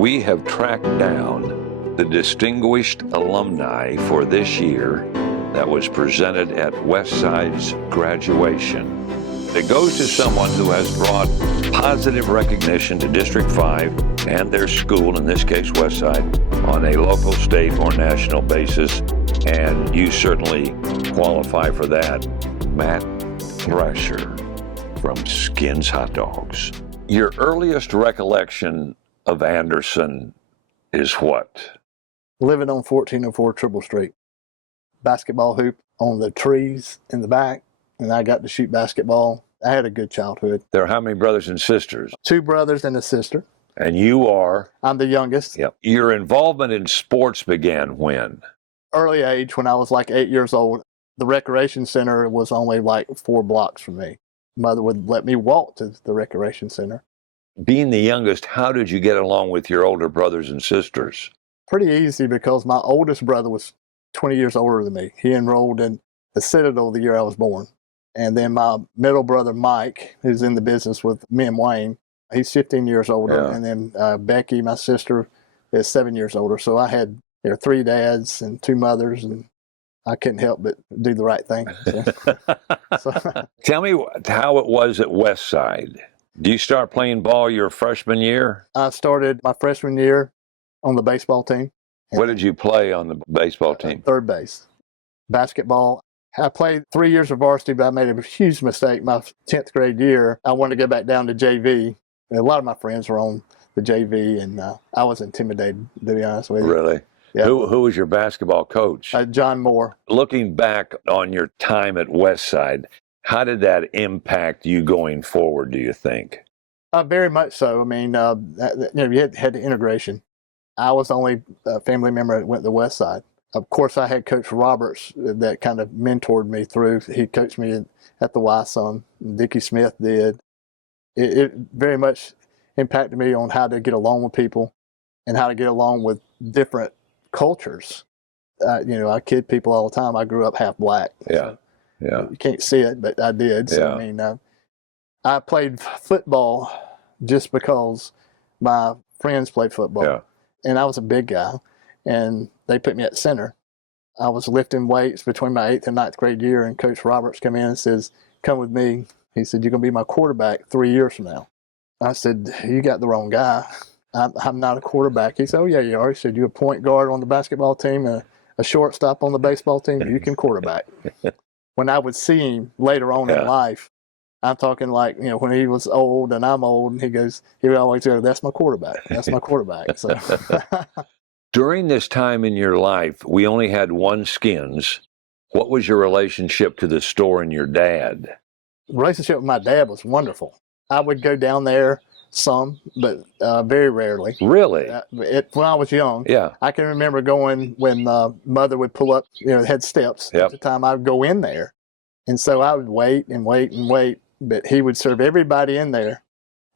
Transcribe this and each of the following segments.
we have tracked down the distinguished alumni for this year that was presented at Westside's graduation. It goes to someone who has brought positive recognition to District 5 and their school, in this case Westside, on a local, state, or national basis, and you certainly qualify for that. Matt Thrasher from Skins Hot Dogs. Your earliest recollection of Anderson is what? Living on 1404 Triple Street. Basketball hoop on the trees in the back, and I got to shoot basketball. I had a good childhood. There are how many brothers and sisters? 2 brothers and a sister. And you are? I'm the youngest. Yep. Your involvement in sports began when? Early age, when I was like 8 years old. The recreation center was only like 4 blocks from me. Mother would let me walk to the recreation center. Being the youngest, how did you get along with your older brothers and sisters? Pretty easy, because my oldest brother was 20 years older than me. He enrolled in the Citadel the year I was born. And then my middle brother, Mike, who's in the business with me and Wayne, he's 15 years older. Yeah. And then Becky, my sister, is 7 years older. So I had 3 dads and 2 mothers, and I couldn't help but do the right thing. So. Tell me how it was at Westside. Do you start playing ball your freshman year? I started my freshman year on the baseball team. What did you play on the baseball team? Third base. Basketball. I played 3 years of varsity, but I made a huge mistake my 10th grade year. I wanted to go back down to JV. And a lot of my friends were on the JV, and I was intimidated, to be honest with you. Really? Yeah. Who was your basketball coach? John Moore. Looking back on your time at Westside, how did that impact you going forward, do you think? Very much so. I mean, you had the integration. I was the only family member that went to Westside. Of course, I had Coach Roberts that kind of mentored me through. He coached me at the Y some. Dickie Smith did. It very much impacted me on how to get along with people and how to get along with different cultures. I kid people all the time. I grew up half black. Yeah, so yeah. You can't see it, but I did. So, Yeah. I mean, I played football just because my friends played football. Yeah. And I was a big guy, and they put me at center. I was lifting weights between my 8th and 9th grade year, and Coach Roberts came in and says, "Come with me." He said, "You're going to be my quarterback 3 years from now." I said, "You got the wrong guy. I'm not a quarterback." He said, "Oh, yeah, you are." He said, "You're a point guard on the basketball team and a shortstop on the baseball team. You can quarterback." When I would see him later on in life, I'm talking like, when he was old and I'm old, and he would always go, "That's my quarterback. That's my quarterback." So. During this time in your life, we only had one Skins. What was your relationship to the store and your dad? The relationship with my dad was wonderful. I would go down there some, but very rarely. Really? When I was young, Yeah. I can remember going when Mother would pull up, had steps. Yep. At the time, I would go in there. And so I would wait and wait and wait, but he would serve everybody in there,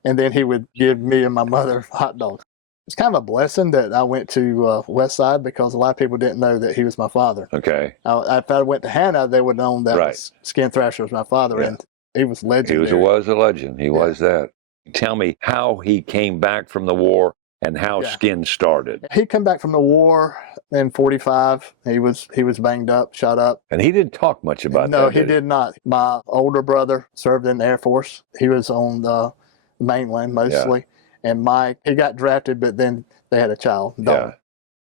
and then he would give me and my mother hot dogs. It's kind of a blessing that I went to Westside, because a lot of people didn't know that he was my father. Okay. If I went to Hannah, they would have known that Skin Thrasher was my father, and he was legendary. He was a legend. He was that. Tell me how he came back from the war and how Skin started. He came back from the war in 45. He was banged up, shot up. And he didn't talk much about that. No, he did not. My older brother served in the Air Force. He was on the mainland mostly. Yeah. And Mike, he got drafted, but then they had a child. Yeah.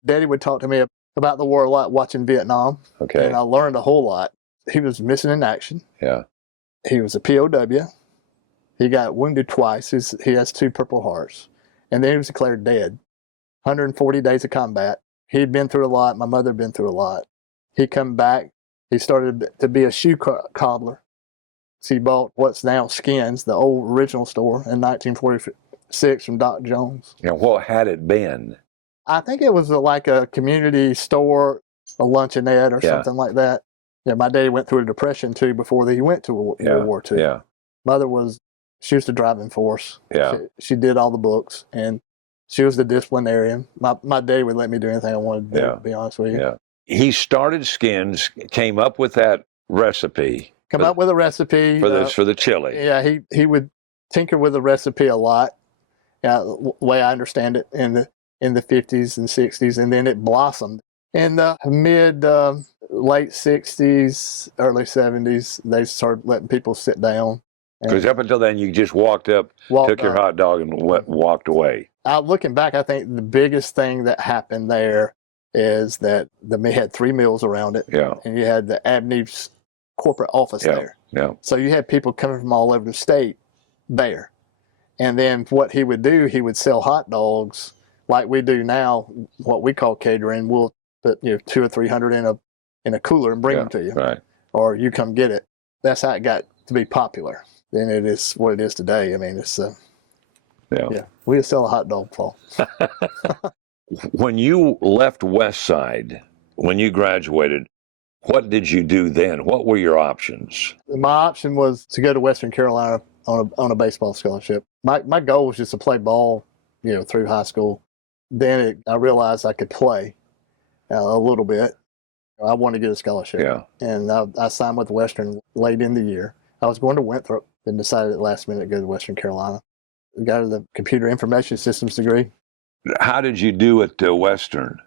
Daddy would talk to me about the war a lot, watching Vietnam. Okay. And I learned a whole lot. He was missing in action. Yeah. He was a POW. He got wounded twice. He has 2 Purple Hearts. And then he was declared dead. 140 days of combat. He'd been through a lot. My mother had been through a lot. He come back. He started to be a shoe cobbler. So he bought what's now Skins, the old original store, in 1946 from Doc Jones. What had it been? I think it was like a community store, a luncheonette or something like that. Yeah, my daddy went through a depression too before he went to World War II. Yeah. Mother she was the driving force. Yeah. She did all the books, and she was the disciplinarian. My daddy would let me do anything I wanted to do, to be honest with you. Yeah. He started Skins, came up with that recipe. Come up with a recipe. For the chili. Yeah, he would tinker with the recipe a lot, the way I understand it. And in the 50s and 60s, and then it blossomed. In the late 60s, early 70s, they started letting people sit down. Because up until then, you just walked up, took your hot dog, and walked away. Looking back, I think the biggest thing that happened there is that they had 3 mills around it, and you had the Abney's corporate office there. Yeah. So you had people coming from all over the state there. And then what he would do, he would sell hot dogs like we do now, what we call catering. We'll put 200 or 300 in a cooler and bring them to you, right? Or you come get it. That's how it got to be popular. Then it is what it is today. I mean, it's we just sell a hot dog, Paul. When you left Westside, when you graduated, what did you do then? What were your options? My option was to go to Western Carolina on a baseball scholarship. My goal was just to play ball, through high school. Then I realized I could play a little bit. I wanted to get a scholarship. Yeah. And I signed with Western late in the year. I was going to Winthrop and decided at the last minute to go to Western Carolina. Got the computer information systems degree. How did you do at Western?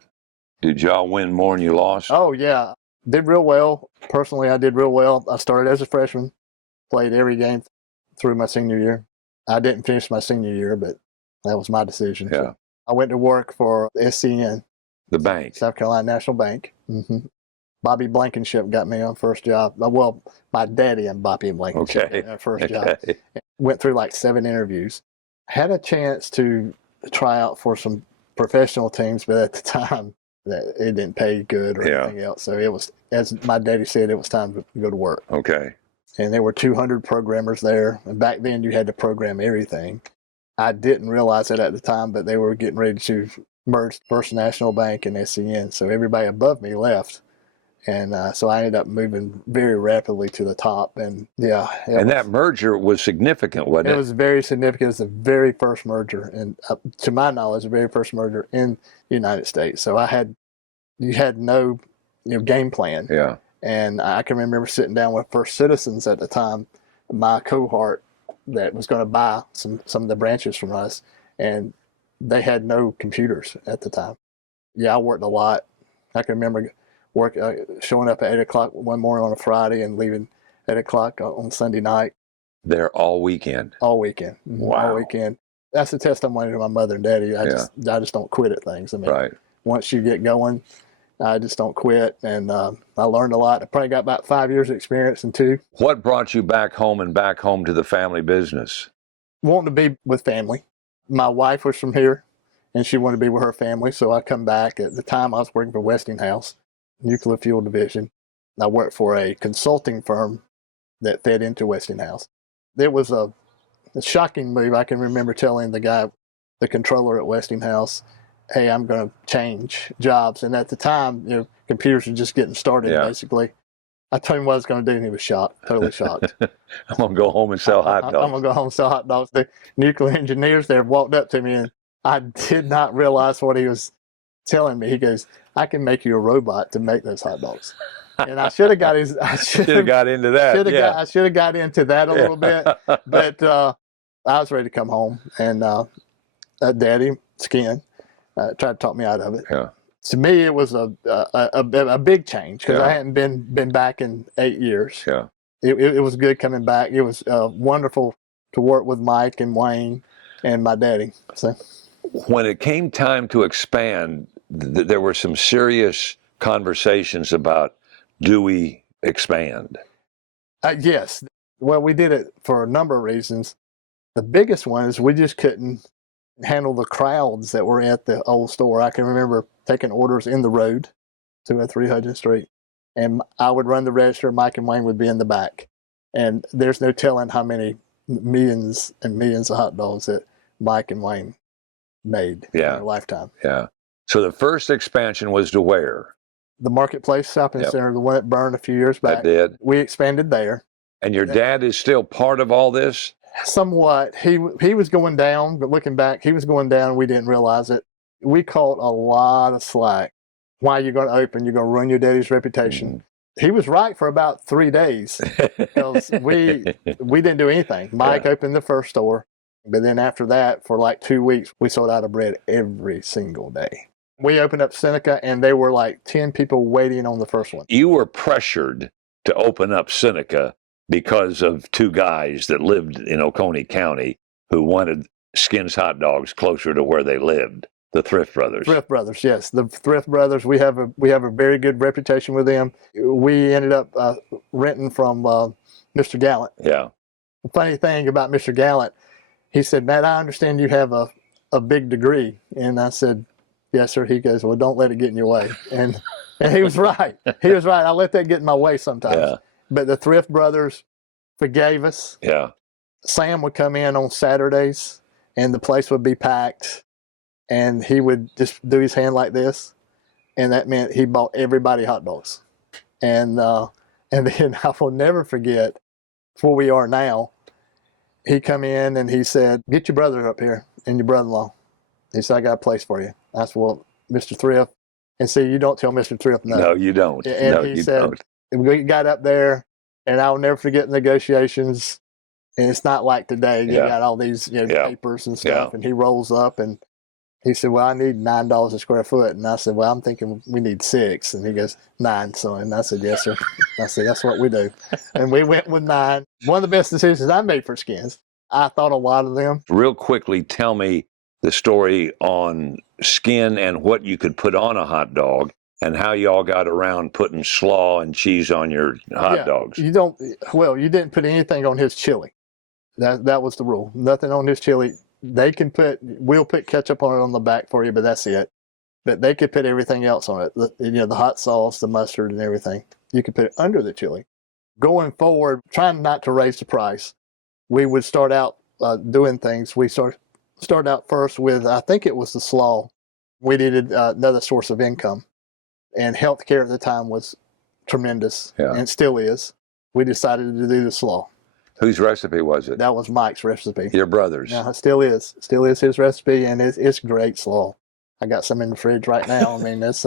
Did y'all win more than you lost? Oh, yeah. Did real well. Personally, I did real well. I started as a freshman, played every game through my senior year. I didn't finish my senior year, but that was my decision. Yeah. So I went to work for SCN. The bank. South Carolina National Bank. Mm-hmm. Bobby Blankenship got me on first job. Well, my daddy and Bobby Blankenship got me on first job. Went through like 7 interviews. Had a chance to try out for some professional teams, but at the time, that it didn't pay good or anything else. So it was, as my daddy said, it was time to go to work. Okay. And there were 200 programmers there. And back then, you had to program everything. I didn't realize it at the time, but they were getting ready to merge First National Bank and SCN. So everybody above me left. And so I ended up moving very rapidly to the top. And that merger was significant, wasn't it? It was very significant. It was the very first merger, and to my knowledge, the very first merger in the United States. So you had no game plan. Yeah. And I can remember sitting down with First Citizens at the time, my cohort that was going to buy some of the branches from us, and they had no computers at the time. Yeah, I worked a lot. I can remember showing up at 8 o'clock one morning on a Friday and leaving at 8 o'clock on Sunday night. There all weekend. All weekend. Wow. All weekend. That's the testimony to my mother and daddy. I just don't quit at things. I mean, once you get going, I just don't quit. And I learned a lot. I probably got about 5 years of experience in 2. What brought you back home to the family business? Wanting to be with family. My wife was from here, and she wanted to be with her family. So I come back. At the time, I was working for Westinghouse, Nuclear Fuel Division. I worked for a consulting firm that fed into Westinghouse. There was a shocking move. I can remember telling the controller at Westinghouse, hey, I'm going to change jobs. And at the time, computers were just getting started, basically. I told him what I was going to do, and he was shocked, totally shocked. I'm going to go home and sell hot dogs. I'm going to go home and sell hot dogs. The nuclear engineers there walked up to me, and I did not realize what he was telling me. He goes, I can make you a robot to make those hot dogs. And I should have got into that. I should have got into that a little bit, but I was ready to come home. And Daddy Skin tried to talk me out of it. Yeah. To me, it was a big change because I hadn't been back in 8 years. Yeah. It was good coming back. It was wonderful to work with Mike and Wayne and my daddy. So when it came time to expand, there were some serious conversations about, do we expand? Yes. Well, we did it for a number of reasons. The biggest one is we just couldn't handle the crowds that were at the old store. I can remember taking orders in the road, 203 Hudgens Street, and I would run the register. Mike and Wayne would be in the back. And there's no telling how many millions and millions of hot dogs that Mike and Wayne made in their lifetime. Yeah. So the first expansion was to where? The Marketplace Shopping Center, the one that burned a few years back. That did. We expanded there. And your dad is still part of all this? Somewhat. He was going down, but looking back, he was going down and we didn't realize it. We caught a lot of slack. Why are you going to open? You're going to ruin your daddy's reputation. Mm-hmm. He was right for about 3 days because we didn't do anything. Mike opened the first store. But then after that, for like 2 weeks, we sold out of bread every single day. We opened up Seneca, and there were like 10 people waiting on the first one. You were pressured to open up Seneca because of two guys that lived in Oconee County who wanted Skins hot dogs closer to where they lived. The Thrift Brothers. Thrift Brothers, yes, the Thrift Brothers. We have a very good reputation with them. We ended up renting from Mr. Gallant. Yeah. The funny thing about Mr. Gallant, he said, "Matt, I understand you have a big degree," and I said, "Yes, sir." He goes, "Well, don't let it get in your way," and he was right. He was right. I let that get in my way sometimes. Yeah. But the Thrift Brothers forgave us. Yeah. Sam would come in on Saturdays, and the place would be packed. And he would just do his hand like this, and that meant he bought everybody hot dogs. And then I will never forget where we are now. He come in and he said, "Get your brother up here and your brother-in-law." He said, "I got a place for you." I said, "Well, Mr. Thrift," and see, you don't tell Mr. Thrift no. No, you don't. And no, he you said, don't. We got up there, and I'll never forget the negotiations. And it's not like today. You got all these papers and stuff, and he rolls up and he said, "Well, I need $9 a square foot." And I said, "Well, I'm thinking we need 6. And he goes, "9, son." And I said, "Yes, sir." I said, "That's what we do." And we went with 9. One of the best decisions I made for Skins. I thought a lot of them. Real quickly, tell me the story on Skin and what you could put on a hot dog and how y'all got around putting slaw and cheese on your hot dogs. You didn't put anything on his chili. That was the rule. Nothing on his chili. We'll put ketchup on it on the back for you, but that's it. But they could put everything else on it. The hot sauce, the mustard, and everything. You could put it under the chili. Going forward, trying not to raise the price, we would start out doing things. We started out first with, I think it was the slaw. We needed another source of income. And healthcare at the time was tremendous, and it still is. We decided to do the slaw. Whose recipe was it? That was Mike's recipe. Your brother's? Yeah, it still is. Still is his recipe, and it's great slaw. I got some in the fridge right now. I mean, that's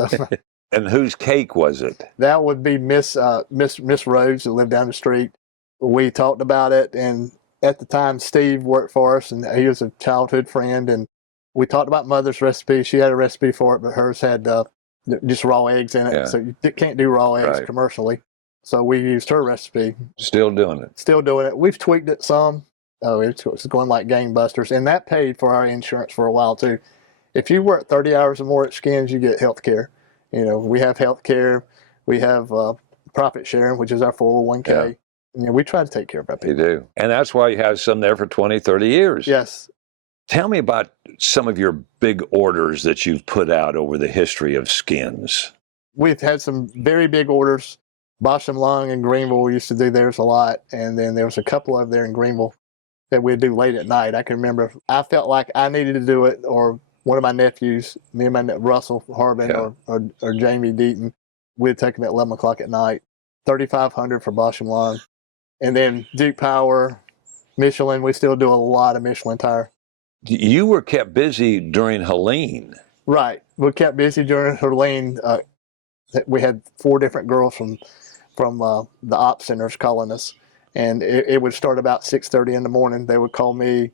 And whose cake was it? That would be Miss Rhodes, that lived down the street. We talked about it, and at the time, Steve worked for us, and he was a childhood friend, and we talked about Mother's recipe. She had a recipe for it, but hers had just raw eggs in it, so you can't do raw eggs commercially. So we used her recipe. Still doing it. Still doing it. We've tweaked it some. Oh, it's going like gangbusters. And that paid for our insurance for a while, too. If you work 30 hours or more at Skins, you get health care. We have health care. We have profit sharing, which is our 401k. Yeah. We try to take care of our people. You do. And that's why you have some there for 20, 30 years. Yes. Tell me about some of your big orders that you've put out over the history of Skins. We've had some very big orders. Bosch and Lung in Greenville, we used to do theirs a lot. And then there was a couple of there in Greenville that we'd do late at night. I can remember I felt like I needed to do it, or one of my nephews, me and my Russell Harbin or Jamie Deaton, we'd take them at 11 o'clock at night. 3,500 for Bosch and Lung. And then Duke Power, Michelin, we still do a lot of Michelin tire. You were kept busy during Helene. Right. We kept busy during Helene. We had 4 different girls from the op centers calling us, and it would start about 6:30 in the morning. They would call me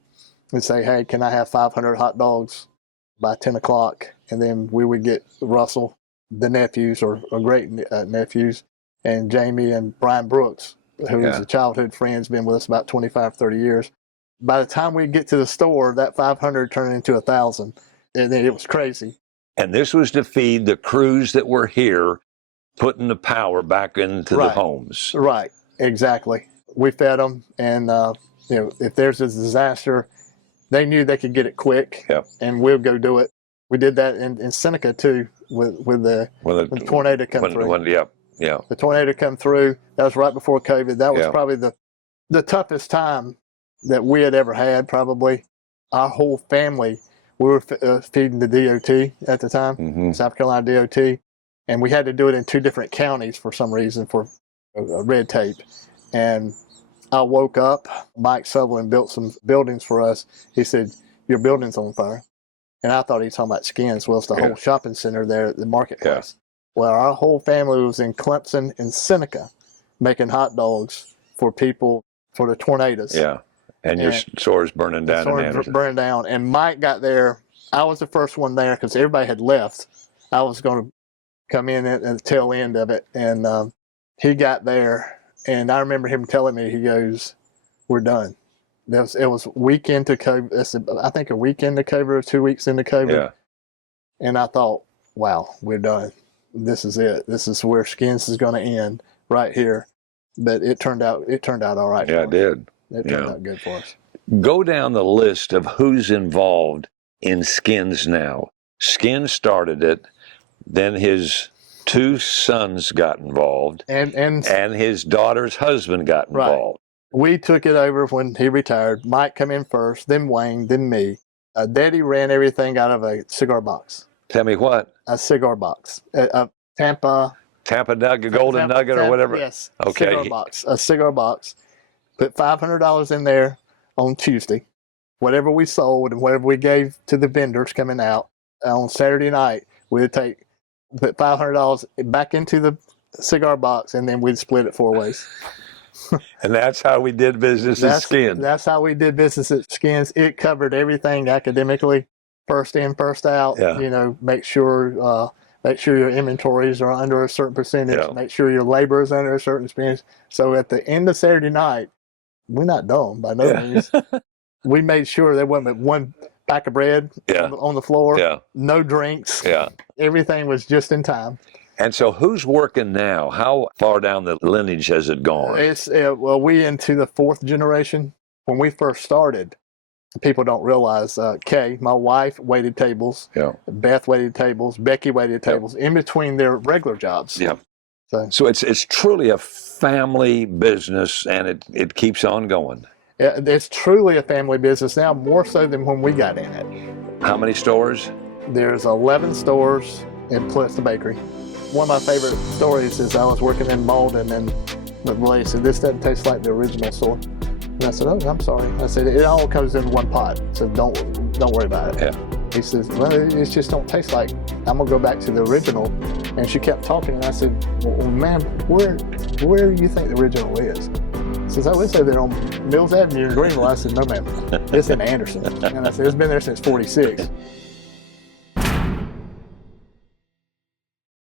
and say, "Hey, can I have 500 hot dogs by 10 o'clock?" And then we would get Russell, the nephews or great nephews, and Jamie and Brian Brooks, who is a childhood friend, has been with us about 25, 30 years. By the time we get to the store, that 500 turned into 1,000, and then it was crazy. And this was to feed the crews that were here, putting the power back into the homes. Right, exactly. We fed them, and if there's a disaster, they knew they could get it quick, and we'll go do it. We did that in Seneca too, with the tornado come through. The tornado come through. That was right before COVID. That was probably the toughest time that we had ever had. Probably our whole family. We were feeding the DOT at the time, South Carolina DOT, and we had to do it in 2 different counties for some reason for red tape. And I woke up. Mike Sutherland built some buildings for us. He said, "Your building's on fire." And I thought he was talking about Skins. Well, it's the whole shopping center there at the marketplace. Well, our whole family was in Clemson and Seneca making hot dogs for people for the tornadoes. And your store's burning down in Anderson. Burning down. And Mike got there. I was the first one there because everybody had left. I was going to come in at the tail end of it. And he got there. And I remember him telling me, he goes, "We're done." It was a week into COVID. I think a week into COVID or 2 weeks into COVID. Yeah. And I thought, wow, we're done. This is it. This is where Skins is going to end right here. But it turned out all right. Yeah, it did. It turned out good for us. Go down the list of who's involved in Skins now. Skins started it, then his 2 sons got involved, and his daughter's husband got involved. Right. We took it over when he retired. Mike come in first, then Wayne, then me. Daddy ran everything out of a cigar box. Tell me what? A cigar box. A Tampa Nugget, Golden Nugget, or whatever? Yes. Okay. A cigar box. Put $500 in there on Tuesday. Whatever we sold and whatever we gave to the vendors coming out on Saturday night, we'd put $500 back into the cigar box, and then we'd split it 4 ways. And that's how we did business at Skins. That's how we did business at Skins. It covered everything academically, first in, first out. Yeah. You know, make sure your inventories are under a certain percentage. Yeah. Make sure your labor is under a certain percentage. So at the end of Saturday night, we're not done by no means. We made sure there wasn't one pack of bread on the floor. Yeah. No drinks. Yeah. Everything was just in time. And so who's working now? How far down the lineage has it gone? We into the 4th generation. When we first started, people don't realize, Kay, my wife, waited tables. Yeah. Beth waited tables. Becky waited tables in between their regular jobs. Yeah. So it's truly a family business, and it keeps on going. It's truly a family business now, more so than when we got in it. How many stores? There's 11 stores and plus the bakery. One of my favorite stories is I was working in Malden, and the lady said, "This doesn't taste like the original store." And I said, "Oh, I'm sorry." I said, "It all comes in one pot, so don't worry about it." Yeah. He says, "Well, it just don't taste like. I'm gonna go back to the original." And she kept talking, and I said, "Well, ma'am, where do you think the original is?" She says, "Oh, it's over there on Mills Avenue in Greenville." I said, "No, ma'am, it's in Anderson." And I said, "It's been there since '46."